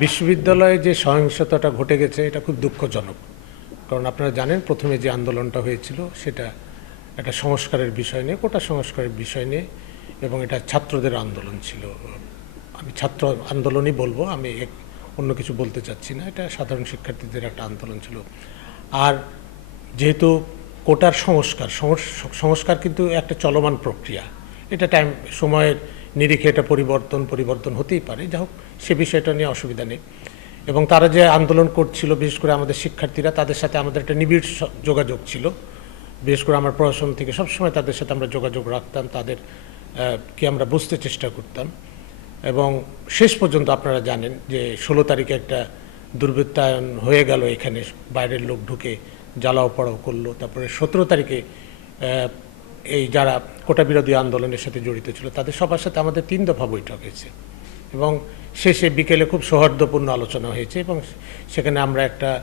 বিশ্ববিদ্যালয়ে যে সহিংসতাটা ঘটে গেছে, এটা খুব দুঃখজনক। কারণ আপনারা জানেন, প্রথমে যে আন্দোলনটা হয়েছিল, সেটা একটা সংস্কারের বিষয় নিয়ে, কোটা সংস্কারের বিষয় নিয়ে, এবং এটা ছাত্রদের আন্দোলন ছিল। আমি ছাত্র আন্দোলনই বলব, আমি এক- অন্য কিছু বলতে চাচ্ছি না, এটা সাধারণ শিক্ষার্থীদের একটা আন্দোলন ছিল। আর যেহেতু কোটার সংস্কার, সংস- সংস্কার কিন্তু একটা চলমান প্রক্রিয়া, এটা টাইম সময়ের নিরিখে এটা পরিবর্তন পরিবর্তন হতেই পারে। যা হোক, সে বিষয়টা নিয়ে অসুবিধা নেই। এবং তারা যে আন্দোলন করছিল, বিশেষ করে আমাদের শিক্ষার্থীরা, তাদের সাথে আমাদের একটা নিবিড় যোগাযোগ ছিল। বিশেষ করে আমার প্রশাসন থেকে সবসময় তাদের সাথে আমরা যোগাযোগ রাখতাম, তাদের কে আমরা বুঝতে চেষ্টা করতাম। এবং শেষ পর্যন্ত আপনারা জানেন যে ষোলো তারিখে একটা দুর্বৃত্তায়ন হয়ে গেল এখানে, বাইরের লোক ঢুকে জ্বালাও পড়াও করল। তারপরে সতেরো তারিখে এই যারা কোটা বিরোধী আন্দোলনের সাথে জড়িত ছিল, তাদের সবার সাথে আমাদের তিন দফা বৈঠক হয়েছে। এবং শেষে বিকেলে খুব সৌহার্দ্যপূর্ণ আলোচনা হয়েছে এবং সেখানে আমরা একটা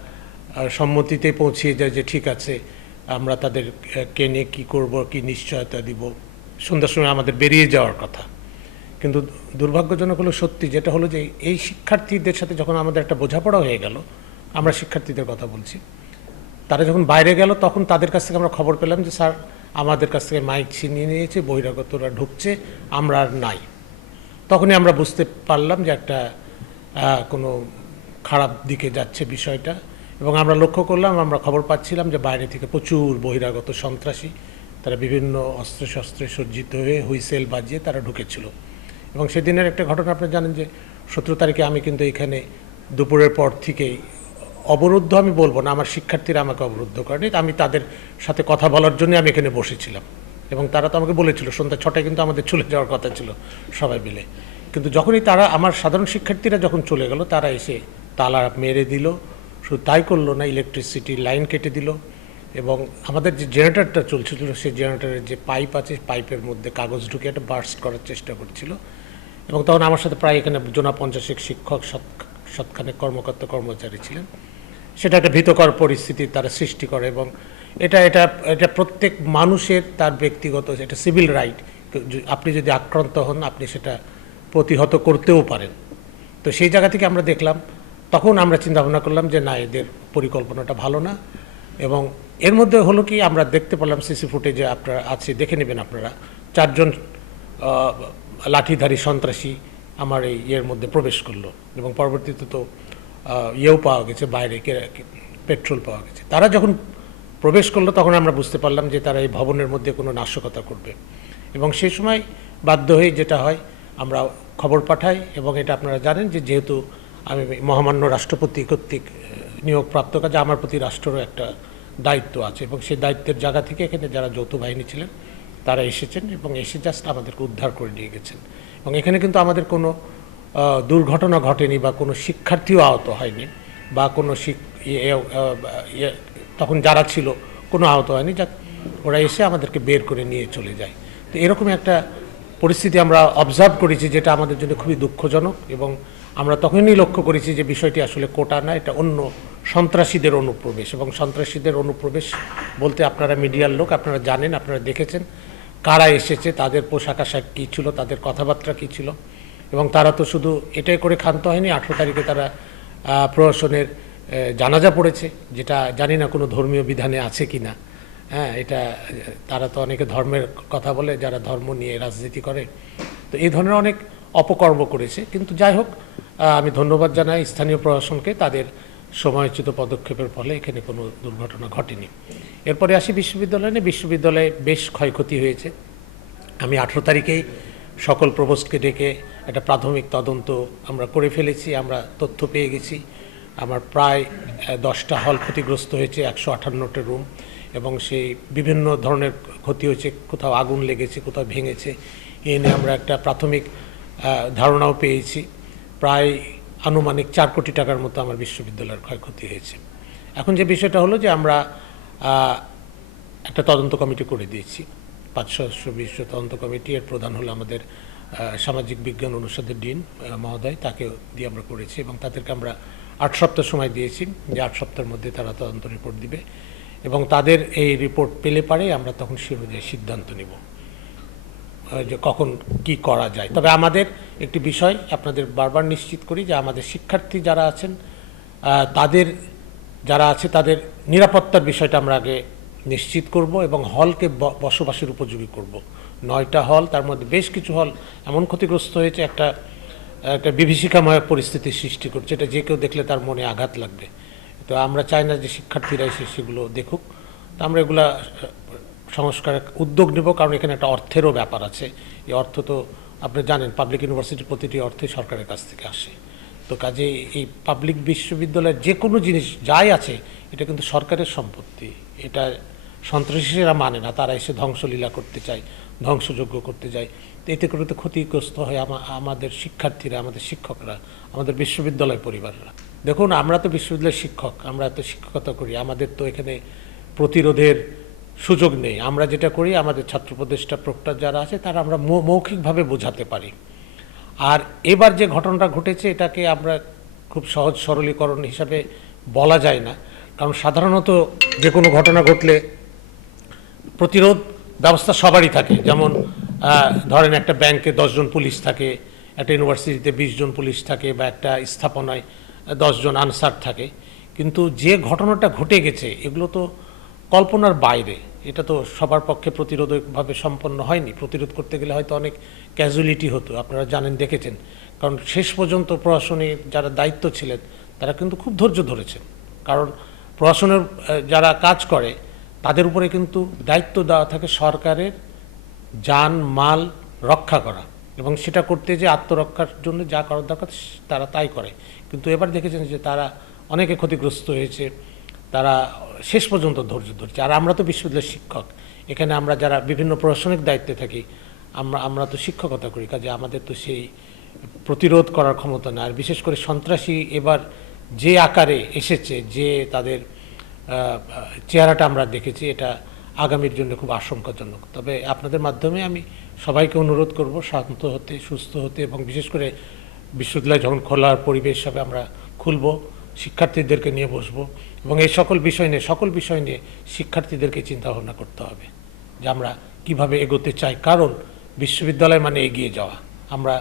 সম্মতিতে পৌঁছিয়ে যাই যে ঠিক আছে, আমরা তাদের কেনে কে করব, কী নিশ্চয়তা দিব। সন্ধ্যার সময় আমাদের বেরিয়ে যাওয়ার কথা। কিন্তু দুর্ভাগ্যজনক হলো সত্যি যেটা হলো যে এই শিক্ষার্থীদের সাথে যখন আমাদের একটা বোঝাপড়া হয়ে গেল, আমরা শিক্ষার্থীদের কথা বলছি, তারা যখন বাইরে গেল তখন তাদের কাছ থেকে আমরা খবর পেলাম যে, স্যার আমাদের কাছ থেকে মাইক ছিনিয়ে নিয়েছে, বহিরাগতরা ঢুকছে, আমরা আর নাই। তখনই আমরা বুঝতে পারলাম যে একটা কোনো খারাপ দিকে যাচ্ছে বিষয়টা এবং আমরা লক্ষ্য করলাম, আমরা খবর পাচ্ছিলাম যে বাইরে থেকে প্রচুর বহিরাগত সন্ত্রাসী, তারা বিভিন্ন অস্ত্র শস্ত্রে সজ্জিত হয়ে হুইসেল বাজিয়ে তারা ঢুকেছিল। এবং সেদিনের একটা ঘটনা, আপনি জানেন যে সতেরো তারিখে আমি কিন্তু এখানে দুপুরের পর থেকেই অবরুদ্ধ আমি বলব না, আমার শিক্ষার্থীরা আমাকে অবরুদ্ধ করেনি আমি তাদের সাথে কথা বলার জন্য আমি এখানে বসেছিলাম। এবং তারা তো আমাকে বলেছিল, সন্ধ্যা ছটায় কিন্তু আমাদের চলে যাওয়ার কথা ছিল সবাই মিলে। কিন্তু যখনই তারা, আমার সাধারণ শিক্ষার্থীরা যখন চলে গেল, তারা এসে তালা মেরে দিল, শুধু তাই করল না ইলেকট্রিসিটি লাইন কেটে দিল। এবং আমাদের যে জেনারেটরটা চলছিল, সেই জেনারেটরের যে পাইপ আছে পাইপের মধ্যে কাগজ ঢুকে একটা বার্স্ট করার চেষ্টা করছিল। এবং তখন আমার সাথে প্রায় এখানে জোনা পঞ্চাশেক শিক্ষক সৎ- সৎখানেক কর্মকর্তা কর্মচারী ছিলেন। সেটা একটা ভীতকর পরিস্থিতি তারা সৃষ্টি করে এবং এটা এটা এটা প্রত্যেক মানুষের তার ব্যক্তিগত, এটা সিভিল রাইট। আপনি যদি আক্রান্ত হন, আপনি সেটা প্রতিহত করতেও পারেন। তো সেই জায়গা থেকে আমরা দেখলাম, তখন আমরা চিন্তা ভাবনা করলাম যে না, এদের পরিকল্পনাটা ভালো না। এবং এর মধ্যে হলো কি, আমরা দেখতে পেলাম সিসি ফুটেজে আপনারা আছে, দেখে নেবেন আপনারা। চারজন লাঠিধারী সন্ত্রাসী আমার এই ইয়ের মধ্যে প্রবেশ করল। এবং পরবর্তীতে তো ইয়েও পাওয়া গেছে, বাইরে পেট্রোল পাওয়া গেছে। তারা যখন প্রবেশ করল, তখন আমরা বুঝতে পারলাম যে তারা এই ভবনের মধ্যে কোনো নাশকতা করবে। এবং সেই সময় বাধ্য হয়ে যেটা হয়, আমরা খবর পাঠাই এবং এটা আপনারা জানেন যে যেহেতু আমি মহামান্য রাষ্ট্রপতি কর্তৃক নিয়োগপ্রাপ্ত কাজে আমার প্রতি রাষ্ট্রেরও একটা দায়িত্ব আছে এবং সেই দায়িত্বের জায়গা থেকে এখানে যারা যৌথ বাহিনী ছিলেন, তারা এসেছেন এবং এসে জাস্ট আমাদেরকে উদ্ধার করে নিয়ে গেছেন। এবং এখানে কিন্তু আমাদের কোনো দুর্ঘটনা ঘটেনি বা কোনো শিক্ষার্থীও আহত হয়নি বা কোনো ইয়ে, ইয়ে, তখন যারা ছিল কোনো আহত হয়নি। যাক ওরা এসে আমাদেরকে বের করে নিয়ে চলে যায়। তো এরকম একটা পরিস্থিতি আমরা অবজার্ভ করেছি যেটা আমাদের জন্য খুবই দুঃখজনক এবং আমরা তখনই লক্ষ্য করেছি যে বিষয়টি আসলে কোটা না এটা অন্য সন্ত্রাসীদের অনুপ্রবেশ এবং সন্ত্রাসীদের অনুপ্রবেশ বলতে আপনারা মিডিয়ার লোক আপনারা জানেন আপনারা দেখেছেন কারা এসেছে তাদের পোশাক আশাক কী ছিল তাদের কথাবার্তা কী ছিল। এবং তারা তো শুধু এটাই করে ক্ষান্ত হয়নি, আঠেরো তারিখে তারা প্রশাসনের জানাজা পড়েছে, যেটা জানি না কোনো ধর্মীয় বিধানে আছে কি না। হ্যাঁ এটা তারা তো অনেকে ধর্মের কথা বলে, যারা ধর্ম নিয়ে রাজনীতি করে। তো এই ধরনের অনেক অপকর্ম করেছে, কিন্তু যাই হোক আমি ধন্যবাদ জানাই স্থানীয় প্রশাসনকে তাদের সময়োচিত পদক্ষেপের ফলে এখানে কোনো দুর্ঘটনা ঘটেনি। এরপরে আসি বিশ্ববিদ্যালয়ে বিশ্ববিদ্যালয়ে বেশ ক্ষয়ক্ষতি হয়েছে। আমি আঠেরো তারিখেই সকল প্রভোস্টকে ডেকে একটা প্রাথমিক তদন্ত আমরা করে ফেলেছি, আমরা তথ্য পেয়ে গেছি। আমার প্রায় দশটা হল ক্ষতিগ্রস্ত হয়েছে, একশো আটান্নটা রুম এবং সেই বিভিন্ন ধরনের ক্ষতি হয়েছে, কোথাও আগুন লেগেছে, কোথাও ভেঙেছে, এ নিয়ে আমরা একটা প্রাথমিক ধারণাও পেয়েছি। প্রায় আনুমানিক চার কোটি টাকার মতো আমার বিশ্ববিদ্যালয়ের ক্ষয়ক্ষতি হয়েছে। এখন যে বিষয়টা হলো যে আমরা একটা তদন্ত কমিটি করে দিয়েছি। পাঁচ সদস্য বিশিষ্ট তদন্ত কমিটি এর প্রধান হলো আমাদের সামাজিক বিজ্ঞান অনুষদের ডিন মহোদয়। তাকে দিয়ে আমরা করেছি এবং তাদেরকে আমরা আট সপ্তাহ সময় দিয়েছি যে আট সপ্তাহের মধ্যে তারা তদন্ত রিপোর্ট দিবে। এবং তাদের এই রিপোর্ট পেলে পারে আমরা তখন সে অনুযায়ী সিদ্ধান্ত নিব যে কখন কি করা যায়। তবে আমাদের একটি বিষয় আপনাদের বারবার নিশ্চিত করি যে আমাদের শিক্ষার্থী যারা আছেন তাদের, যারা আছে তাদের নিরাপত্তার বিষয়টা আমরা আগে নিশ্চিত করব এবং হলকে বসবাসের উপযোগী করব। নয়টা হল, তার মধ্যে বেশ কিছু হল এমন ক্ষতিগ্রস্ত হয়েছে, একটা একটা বিভীষিকাময় পরিস্থিতির সৃষ্টি করছে, এটা যে কেউ দেখলে তার মনে আঘাত লাগবে। তো আমরা চাই না যে শিক্ষার্থীরা এসে সেগুলো দেখুক। তো আমরা এগুলা সংস্কারের উদ্যোগ নেব, কারণ এখানে একটা অর্থেরও ব্যাপার আছে। এই অর্থ তো আপনি জানেন পাবলিক ইউনিভার্সিটির প্রতিটি অর্থই সরকারের কাছ থেকে আসে। তো কাজে এই পাবলিক বিশ্ববিদ্যালয়ের যে কোনো জিনিস যাই আছে, এটা কিন্তু সরকারের সম্পত্তি। এটা সন্ত্রাসীরা মানে না, তারা এসে ধ্বংসলীলা করতে চায় ধ্বংসযোগ্য করতে যায়। তো এতে করে তো ক্ষতিগ্রস্ত হয় আমাদের শিক্ষার্থীরা, আমাদের শিক্ষকরা, আমাদের বিশ্ববিদ্যালয় পরিবাররা। দেখুন, আমরা তো বিশ্ববিদ্যালয়ের শিক্ষক, আমরা তো শিক্ষকতা করি, আমাদের তো এখানে প্রতিরোধের সুযোগ নেই। আমরা যেটা করি, আমাদের ছাত্র উপদেষ্টা প্রক্টর যারা আছে, তারা আমরা মৌখিকভাবে বোঝাতে পারি। আর এবার যে ঘটনাটা ঘটেছে, এটাকে আমরা খুব সহজ সরলীকরণ হিসাবে বলা যায় না। কারণ সাধারণত যে কোনো ঘটনা ঘটলে প্রতিরোধ ব্যবস্থা সবারই থাকে। যেমন ধরেন একটা ব্যাংকে দশজন পুলিশ থাকে, একটা ইউনিভার্সিটিতে বিশ জন পুলিশ থাকে বা একটা স্থাপনায় দশজন আনসার থাকে। কিন্তু যে ঘটনাটা ঘটে গেছে, এগুলো তো কল্পনার বাইরে। এটা তো সবার পক্ষে প্রতিরোধকভাবে সম্পন্ন হয়নি। প্রতিরোধ করতে গেলে হয়তো অনেক ক্যাজুয়ালিটি হতো, আপনারা জানেন, দেখেছেন। কারণ শেষ পর্যন্ত প্রশাসনের যারা দায়িত্ব ছিলেন, তারা কিন্তু খুব ধৈর্য ধরেছেন। কারণ প্রশাসনের যারা কাজ করে তাদের উপরে কিন্তু দায়িত্ব দেওয়া থাকে সরকারের যান, মাল রক্ষা করা এবং সেটা করতে যে আত্মরক্ষার জন্য যা করার দরকার তারা তাই করে। কিন্তু এবার দেখেছেন যে তারা অনেকে ক্ষতিগ্রস্ত হয়েছে, তারা শেষ পর্যন্ত ধৈর্য ধরছে। আর আমরা তো বিশ্ববিদ্যালয়ের শিক্ষক, এখানে আমরা যারা বিভিন্ন প্রশাসনিক দায়িত্বে থাকি, আমরা আমরা তো শিক্ষকতা করি, কাজে আমাদের তো সেই প্রতিরোধ করার ক্ষমতা না আর বিশেষ করে সন্ত্রাসী এবার যে আকারে এসেছে, যে তাদের চেহারাটা আমরা দেখেছি, এটা আগামীর জন্য খুব আশঙ্কাজনক। তবে আপনাদের মাধ্যমে আমি সবাইকে অনুরোধ করব, শান্ত হতে, সুস্থ হতে এবং বিশেষ করে বিশ্ববিদ্যালয় যখন খোলার পরিবেশ হবে আমরা খুলব, শিক্ষার্থীদেরকে নিয়ে বসবো এবং এই সকল বিষয় নিয়ে, সকল বিষয় নিয়ে শিক্ষার্থীদেরকে চিন্তা ভাবনা করতে হবে যে আমরা কীভাবে এগোতে চাই। কারণ বিশ্ববিদ্যালয় মানে এগিয়ে যাওয়া। আমরা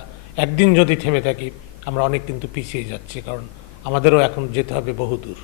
একদিন যদি থেমে থাকি, আমরা অনেক কিন্তু পিছিয়ে যাচ্ছি, কারণ আমাদেরও এখন যেতে হবে বহুদূর।